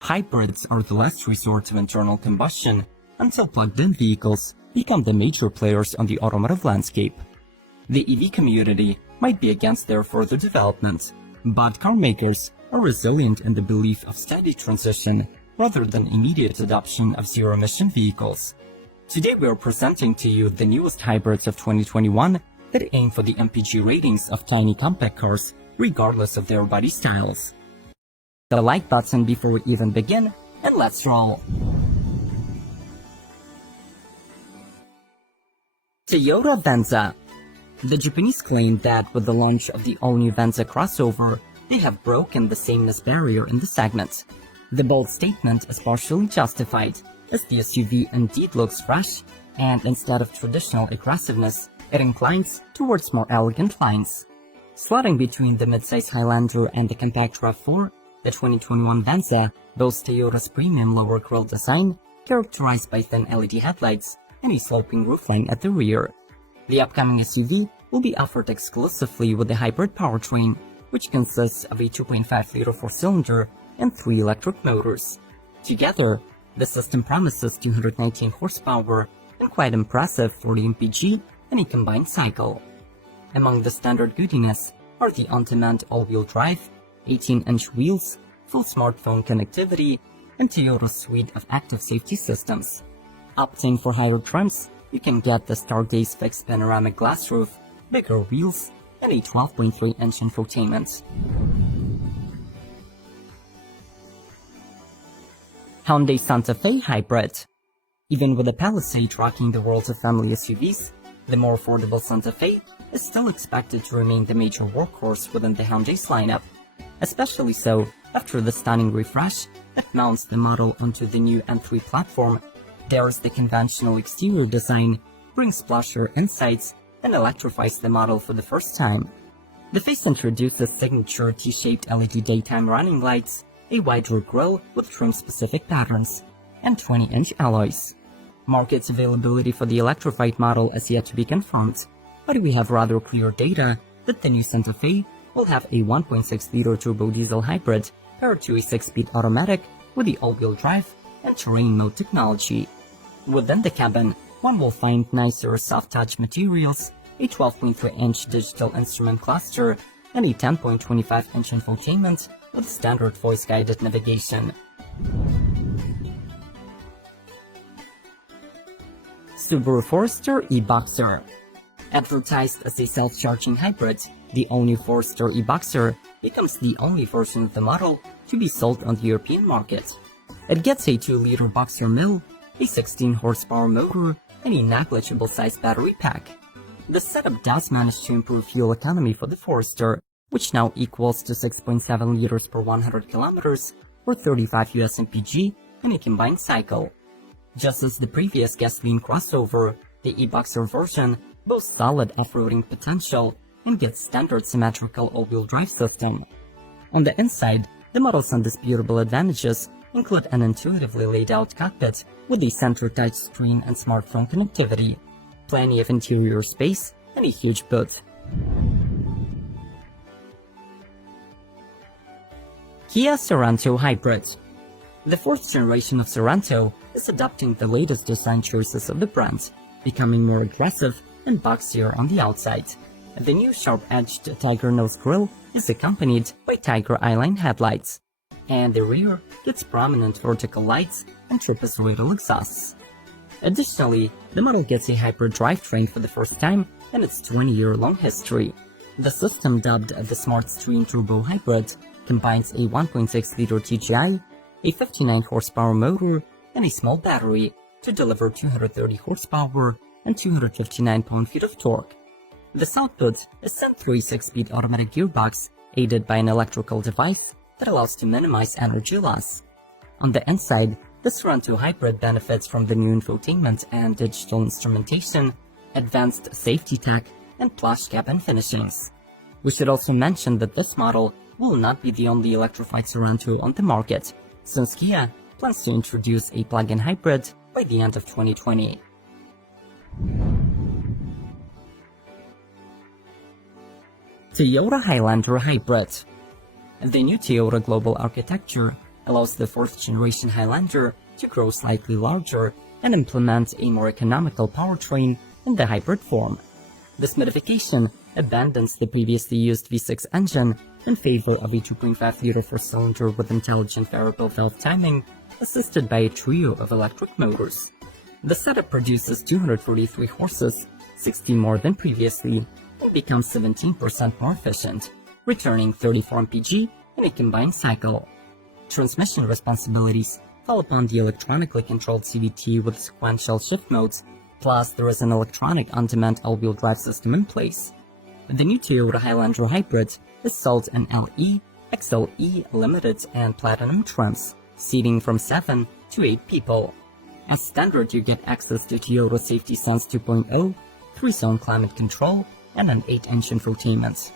Hybrids are the last resort of internal combustion until plugged-in vehicles become the major players on the automotive landscape. The EV community might be against their further development, but car makers are resilient in the belief of steady transition rather than immediate adoption of zero-emission vehicles. Today we are presenting to you the newest hybrids of 2021 that aim for the MPG ratings of tiny compact cars regardless of their body styles. The like button before we even begin, and let's roll! Toyota Venza. The Japanese claim that with the launch of the all-new Venza crossover, they have broken the sameness barrier in the segment. The bold statement is partially justified, as the SUV indeed looks fresh, and instead of traditional aggressiveness, it inclines towards more elegant lines. Slotting between the midsize Highlander and the compact RAV4, the 2021 Venza boasts Toyota's premium lower grille design, characterized by thin LED headlights and a sloping roofline at the rear. The upcoming SUV will be offered exclusively with the hybrid powertrain, which consists of a 2.5-liter four-cylinder and 3 electric motors. Together, the system promises 219 horsepower and quite impressive 40 mpg in a combined cycle. Among the standard goodiness are the on-demand all-wheel drive, 18-inch wheels, full smartphone connectivity, and Toyota's suite of active safety systems. Opting for higher trims, you can get the Stargaze fixed panoramic glass roof, bigger wheels, and a 12.3-inch infotainment. Hyundai Santa Fe Hybrid. Even with the Palisade rocking the world of family SUVs, the more affordable Santa Fe is still expected to remain the major workhorse within the Hyundai's lineup, especially so after the stunning refresh that mounts the model onto the new N3 platform. There's the conventional exterior design, brings plusher insides, and electrifies the model for the first time. The face introduces signature T-shaped LED daytime running lights, a wider grille with trim-specific patterns, and 20-inch alloys. Market availability for the electrified model is yet to be confirmed, but we have rather clear data that the new Santa Fe will have a 1.6-liter turbo diesel hybrid paired to a 6-speed automatic with the all-wheel drive and terrain mode technology. Within the cabin, one will find nicer soft-touch materials, a 12.3-inch digital instrument cluster, and a 10.25-inch infotainment with standard voice-guided navigation. Subaru Forester e-Boxer. Advertised as a self-charging hybrid, the all-new Forester e-Boxer becomes the only version of the model to be sold on the European market. It gets a 2-liter Boxer mill, a 16-horsepower motor, and a negligible-sized battery pack. The setup does manage to improve fuel economy for the Forester, which now equals to 6.7 liters per 100 kilometers, or 35 US mpg in a combined cycle. Just as the previous gasoline crossover, the e-Boxer version boasts solid off-roading potential and gets standard symmetrical all-wheel drive system. On the inside, the model's indisputable advantages include an intuitively laid-out cockpit with a center touchscreen and smartphone connectivity, plenty of interior space, and a huge boot. Kia Sorento Hybrid. The 4th generation of Sorento is adopting the latest design choices of the brand, becoming more aggressive and boxier on the outside. The new sharp-edged Tiger nose grille is accompanied by Tiger eyeline headlights, and the rear gets prominent vertical lights and trapezoidal exhausts. Additionally, the model gets a hybrid drivetrain for the first time in its 20-year-long history. The system, dubbed the SmartStream Turbo Hybrid, combines a 1.6-liter TGI, a 59-horsepower motor, and a small battery to deliver 230 horsepower and 259 pound-feet of torque. This output is sent through a 6-speed automatic gearbox aided by an electrical device that allows to minimize energy loss. On the inside, the Sorento Hybrid benefits from the new infotainment and digital instrumentation, advanced safety tech, and plush cabin finishings. We should also mention that this model will not be the only electrified Sorento on the market, since Kia plans to introduce a plug-in hybrid by the end of 2020. Toyota Highlander Hybrid. The new Toyota global architecture allows the fourth-generation Highlander to grow slightly larger and implement a more economical powertrain in the hybrid form. This modification abandons the previously used V6 engine in favor of a 2.5-liter four-cylinder with intelligent variable valve timing, assisted by a trio of electric motors. The setup produces 243 horses, 60 more than previously, and becomes 17% more efficient, returning 34 mpg in a combined cycle. Transmission responsibilities fall upon the electronically controlled CVT with sequential shift modes, plus there is an electronic on-demand all-wheel drive system in place. The new Toyota Highlander Hybrid is sold in LE, XLE, Limited, and Platinum trims, seating from 7 to 8 people. As standard, you get access to Toyota Safety Sense 2.0, 3-zone climate control, and an 8-inch infotainment.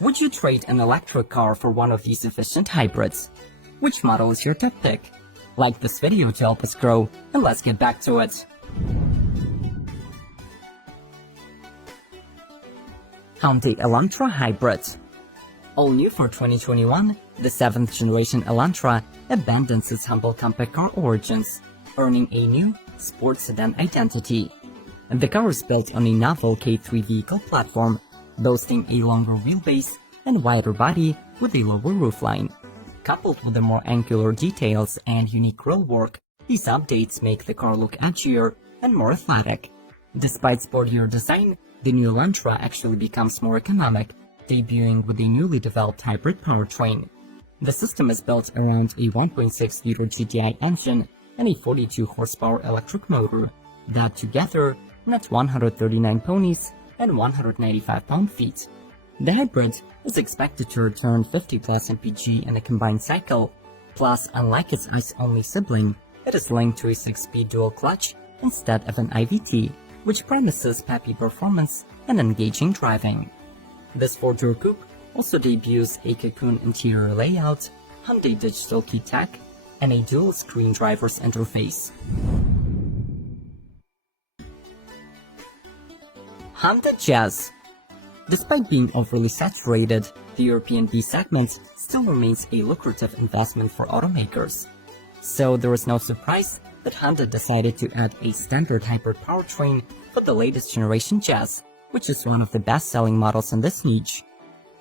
Would you trade an electric car for one of these efficient hybrids? Which model is your top pick? Like this video to help us grow, and let's get back to it. Hyundai Elantra Hybrid. All new for 2021, the 7th generation Elantra abandons its humble compact car origins, earning a new sports sedan identity. The car is built on a novel K3 vehicle platform, boasting a longer wheelbase and wider body with a lower roofline. Coupled with the more angular details and unique grillwork, these updates make the car look edgier and more athletic. Despite sportier design, the new Elantra actually becomes more economic, debuting with a newly developed hybrid powertrain. The system is built around a 1.6-liter GDI engine and a 42-horsepower electric motor that together net 139 ponies and 195 pound-feet. The hybrid is expected to return 50-plus mpg in a combined cycle, plus unlike its ICE-only sibling, it is linked to a 6-speed dual clutch instead of an IVT, which promises peppy performance and engaging driving. This 4-door coupe also debuts a Cocoon interior layout, Hyundai digital key tech, and a dual-screen driver's interface. Honda Jazz. Despite being overly saturated, the European B segment still remains a lucrative investment for automakers. So there is no surprise that Honda decided to add a standard hybrid powertrain for the latest generation Jazz, which is one of the best-selling models in this niche.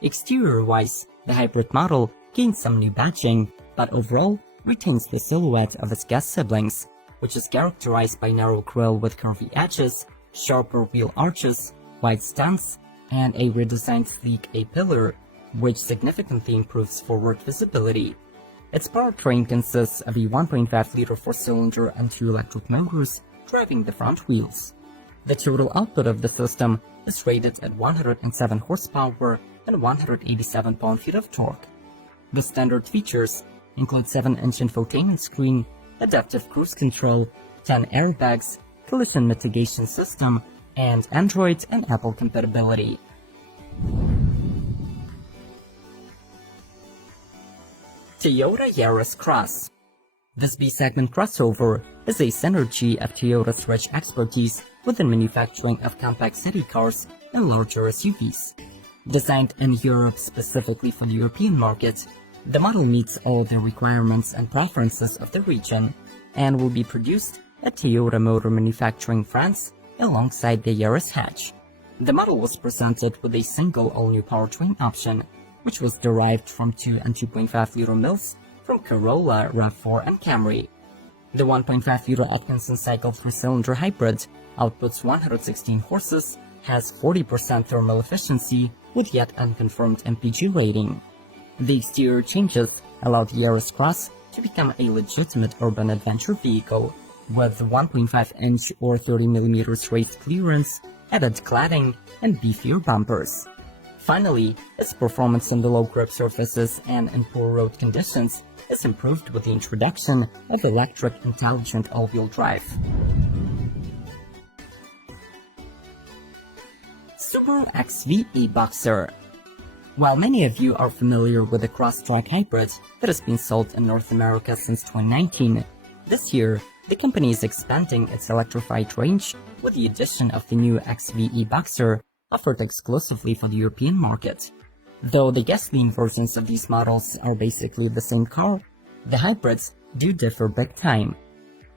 Exterior-wise, the hybrid model gained some new badging, but overall retains the silhouette of its gas siblings, which is characterized by narrow grille with curvy edges, sharper wheel arches, wide stance, and a redesigned sleek A-pillar, which significantly improves forward visibility. Its powertrain consists of a 1.5-liter four-cylinder and 2 electric motors driving the front wheels. The total output of the system is rated at 107 horsepower and 187 pound-feet of torque. The standard features include 7-inch infotainment screen, adaptive cruise control, 10 airbags, collision mitigation system, and Android and Apple compatibility. Toyota Yaris Cross. This B-segment crossover is a synergy of Toyota's rich expertise within manufacturing of compact city cars and larger SUVs. Designed in Europe specifically for the European market, the model meets all the requirements and preferences of the region and will be produced at Toyota Motor Manufacturing France alongside the Yaris hatch. The model was presented with a single all-new powertrain option, which was derived from 2 and 2.5-liter mills from Corolla, RAV4, and Camry. The 1.5-liter Atkinson cycle 3-cylinder hybrid outputs 116 horses, has 40% thermal efficiency with yet unconfirmed MPG rating. The exterior changes allowed the Yaris Cross to become a legitimate urban adventure vehicle, with 1.5-inch or 30mm raised clearance, added cladding, and beefier bumpers. Finally, its performance on the low grip surfaces and in poor road conditions is improved with the introduction of electric intelligent all-wheel drive. Subaru XV E-Boxer. While many of you are familiar with the Crosstrek hybrid that has been sold in North America since 2019, this year the company is expanding its electrified range with the addition of the new XV E-Boxer offered exclusively for the European market. Though the gasoline versions of these models are basically the same car, the hybrids do differ big time.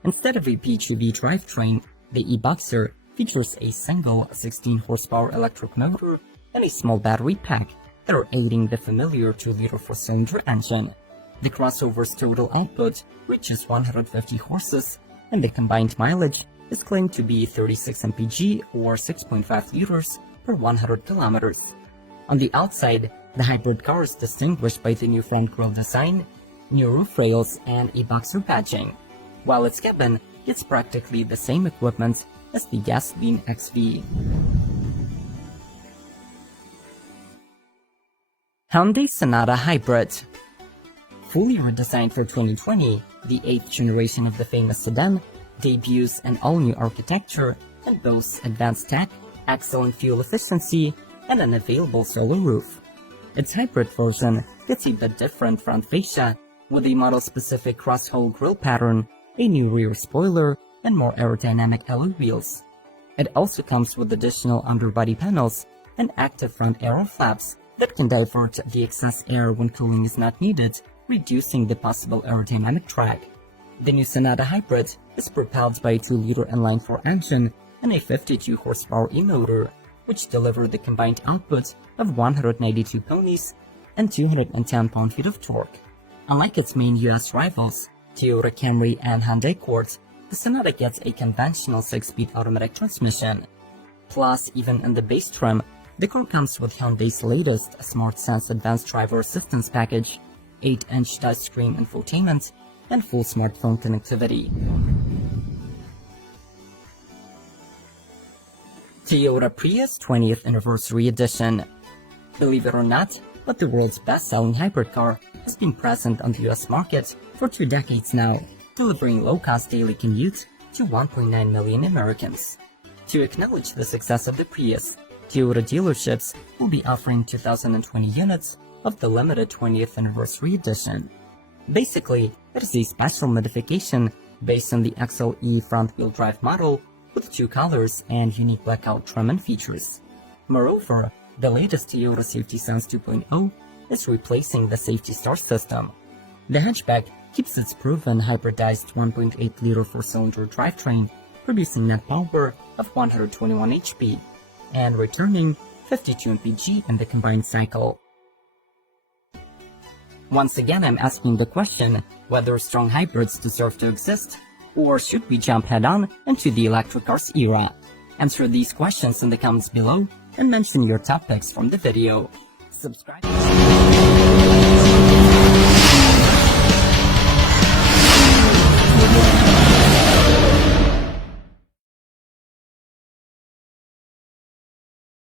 Instead of a PHEV drivetrain, the eBoxer features a single 16-horsepower electric motor and a small battery pack that are aiding the familiar 2-liter 4-cylinder engine. The crossover's total output reaches 150 horses, and the combined mileage is claimed to be 36 mpg or 6.5 liters per 100 kilometers. On the outside, the hybrid car is distinguished by the new front grille design, new roof rails, and eBoxer badging, while its cabin gets practically the same equipment as the gasoline XV. Hyundai Sonata Hybrid. Fully redesigned for 2020, the 8th generation of the famous sedan debuts an all-new architecture and boasts advanced tech, excellent fuel efficiency, and an available solar roof. Its hybrid version gets a bit different front fascia, with a model-specific cross-hole grille pattern, a new rear spoiler, and more aerodynamic alloy wheels. It also comes with additional underbody panels and active front aero flaps that can divert the excess air when cooling is not needed, reducing the possible aerodynamic drag. The new Sonata Hybrid is propelled by a 2-liter inline-4 engine and a 52-horsepower e-motor, which deliver the combined output of 192 ponies and 210 pound-feet of torque. Unlike its main US rivals, Toyota Camry and Hyundai Accord, the Sonata gets a conventional 6-speed automatic transmission. Plus, even in the base trim, the car comes with Hyundai's latest SmartSense advanced driver assistance package, 8-inch touchscreen infotainment, and full smartphone connectivity. Toyota Prius 20th Anniversary Edition. Believe it or not, but the world's best-selling hybrid car has been present on the US market for 2 decades now, delivering low-cost daily commute to 1.9 million Americans. To acknowledge the success of the Prius, Toyota dealerships will be offering 2,020 units of the limited 20th Anniversary Edition. Basically, it is a special modification based on the XLE front-wheel drive model with 2 colors and unique blackout trim and features. Moreover, the latest Toyota Safety Sense 2.0 is replacing the Safety Star system. The hatchback keeps its proven hybridized 1.8-liter 4-cylinder drivetrain, producing net power of 121 HP and returning 52 mpg in the combined cycle. Once again, I'm asking the question whether strong hybrids deserve to exist, or should we jump head-on into the electric cars era? Answer these questions in the comments below and mention your top picks from the video. Subscribe.